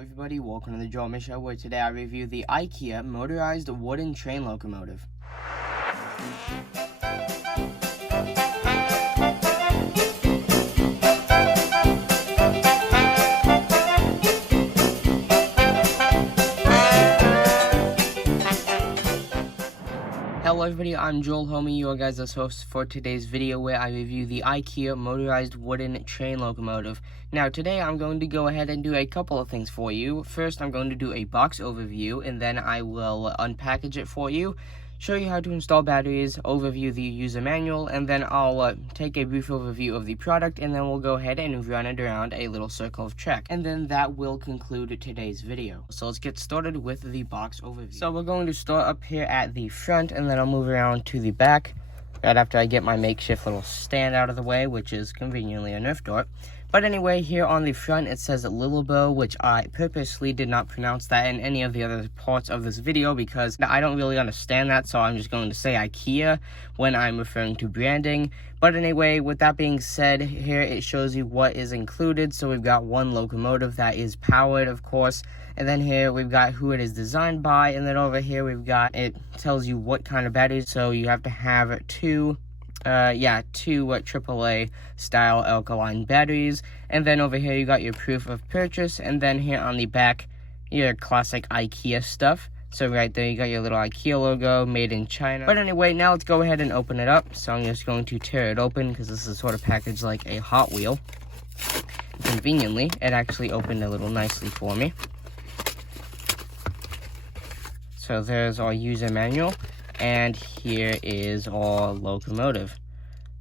everybody, welcome to the Joel Show, where today I review the IKEA motorized wooden train locomotive. Hello everybody, I'm Joel Homie, your guys' host for today's video where I review the IKEA motorized wooden train locomotive. Now today I'm going to go ahead and do a couple of things for you. First I'm going to do a box overview and then I will unpackage it for you, show you how to install batteries, overview the user manual, and then I'll take a brief overview of the product, and then we'll go ahead and run it around a little circle of track. And then that will conclude today's video. So let's get started with the box overview. So we're going to start up here at the front, and then I'll move around to the back right after I get my makeshift little stand out of the way, which is conveniently a Nerf dart. But anyway, here on the front it says Lilabo, which I purposely did not pronounce that in any of the other parts of this video because I don't really understand that, so I'm just going to say IKEA when I'm referring to branding. But anyway, with that being said, here it shows you what is included. So we've got one locomotive that is powered, of course, and then here we've got who it is designed by, and then over here we've got, it tells you what kind of batteries. So you have to have two AAA style alkaline batteries, and then over here you got your proof of purchase, and then here on the back your classic IKEA stuff. So right there you got your little IKEA logo, made in China. But anyway, now let's go ahead and open it up. So I'm just going to tear it open because this is sort of packaged like a Hot Wheel. Conveniently, it actually opened a little nicely for me. So there's our user manual, and here is our locomotive.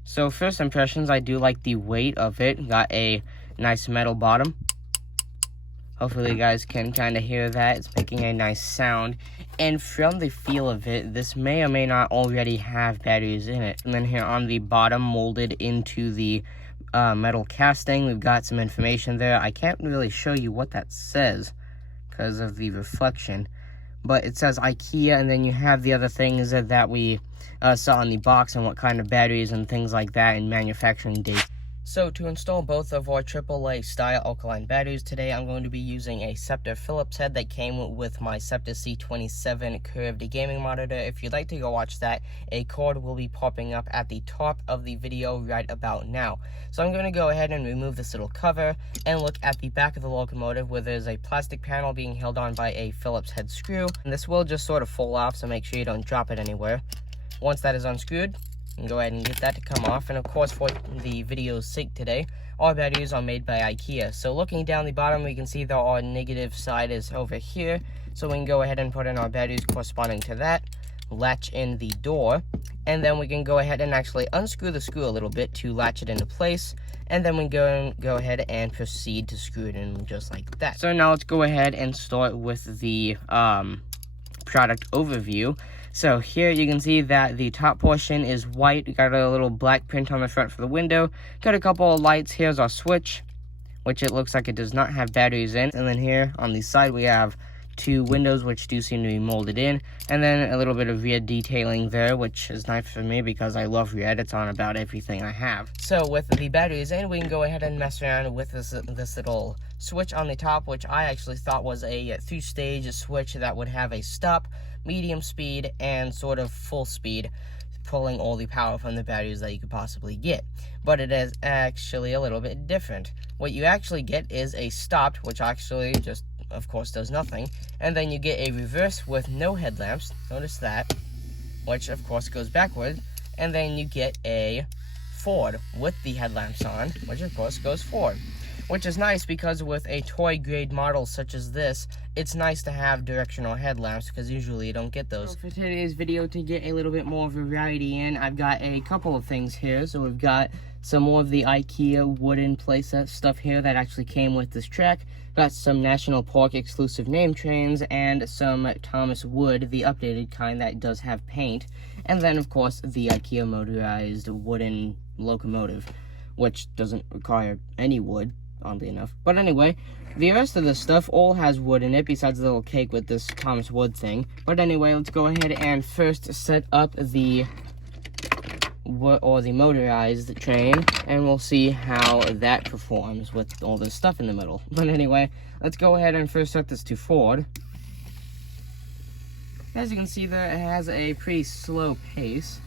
So first impressions, I do like the weight of it. Got a nice metal bottom. Hopefully you guys can kind of hear that. It's making a nice sound. And from the feel of it, this may or may not already have batteries in it. And then here on the bottom, molded into the metal casting, we've got some information there. I can't really show you what that says because of the reflection. But it says IKEA, and then you have the other things that we saw on the box and what kind of batteries and things like that and manufacturing date. So to install both of our AAA style alkaline batteries today, I'm going to be using a Scepter Phillips head that came with my Scepter C27 curved gaming monitor. If you'd like to go watch that, a cord will be popping up at the top of the video right about now. So I'm going to go ahead and remove this little cover and look at the back of the locomotive where there's a plastic panel being held on by a Phillips head screw. And this will just sort of fall off, so make sure you don't drop it anywhere. Once that is unscrewed, you can go ahead and get that to come off. And of course, for the video's sake today, our batteries are made by IKEA. So looking down the bottom, we can see that our negative side is over here. So we can go ahead and put in our batteries corresponding to that, latch in the door, and then we can go ahead and actually unscrew the screw a little bit to latch it into place. And then we go ahead and proceed to screw it in just like that. So now let's go ahead and start with the product overview. So here you can see that the top portion is white. We got a little black print on the front for the window. Got a couple of lights. Here's our switch, which it looks like it does not have batteries in. And then here on the side we have two windows which do seem to be molded in, and then a little bit of red detailing there, which is nice for me because I love red. It's on about everything I have. So with the batteries in, we can go ahead and mess around with this little switch on the top, which I actually thought was a 3-stage switch that would have a stop, medium speed, and sort of full speed, pulling all the power from the batteries that you could possibly get. But it is actually a little bit different. What you actually get is a stopped, which actually just, of course, does nothing. And then you get a reverse with no headlamps. Notice that, which of course goes backward. And then you get a forward with the headlamps on, which of course goes forward. Which is nice because with a toy grade model such as this, it's nice to have directional headlamps because usually you don't get those. So for today's video, to get a little bit more variety in, I've got a couple of things here. So we've got some more of the IKEA wooden playset stuff here that actually came with this track. Got some National Park exclusive name trains and some Thomas Wood, the updated kind that does have paint. And then of course the IKEA motorized wooden locomotive, which doesn't require any wood, oddly enough. But anyway, the rest of this stuff all has wood in it besides the little cake with this Thomas Wood thing. But anyway, let's go ahead and first set up the the motorized train, and we'll see how that performs with all this stuff in the middle. But anyway, let's go ahead and first set this to forward. As you can see there, it has a pretty slow pace.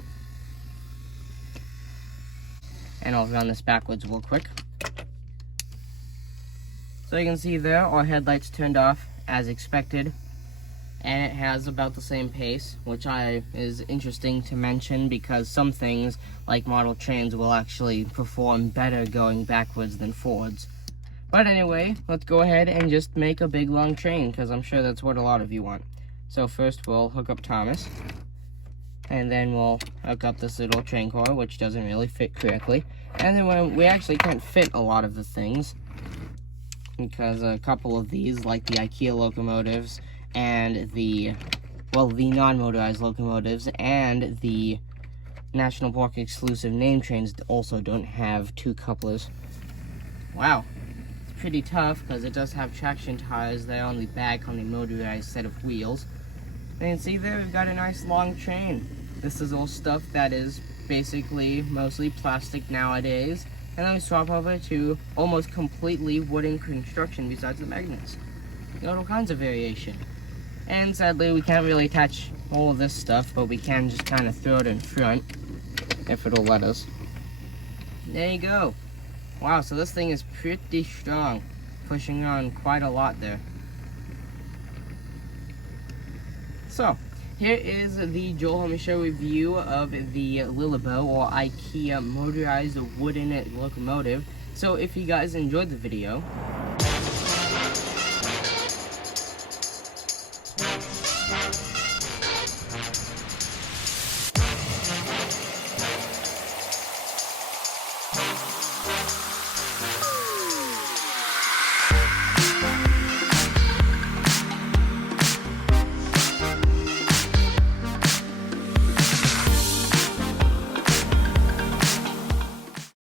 And I'll run this backwards real quick. So you can see there, our headlights turned off as expected. And it has about the same pace, which is interesting to mention because some things, like model trains, will actually perform better going backwards than forwards. But anyway, let's go ahead and just make a big long train, because I'm sure that's what a lot of you want. So first we'll hook up Thomas, and then we'll hook up this little train car, which doesn't really fit correctly. And then we actually can't fit a lot of the things, because a couple of these, like the IKEA locomotives, and the non-motorized locomotives and the National Park exclusive name trains also don't have two couplers. Wow, it's pretty tough because it does have traction tires there on the back on the motorized set of wheels. And you can see there we've got a nice long train. This is all stuff that is basically mostly plastic nowadays, and then we swap over to almost completely wooden construction besides the magnets. You got all kinds of variation. And sadly, we can't really attach all of this stuff, but we can just kind of throw it in front, if it'll let us. There you go. Wow, so this thing is pretty strong, pushing on quite a lot there. So, here is the Joel Home Show review of the Lilibo, or IKEA motorized wooden locomotive. So if you guys enjoyed the video,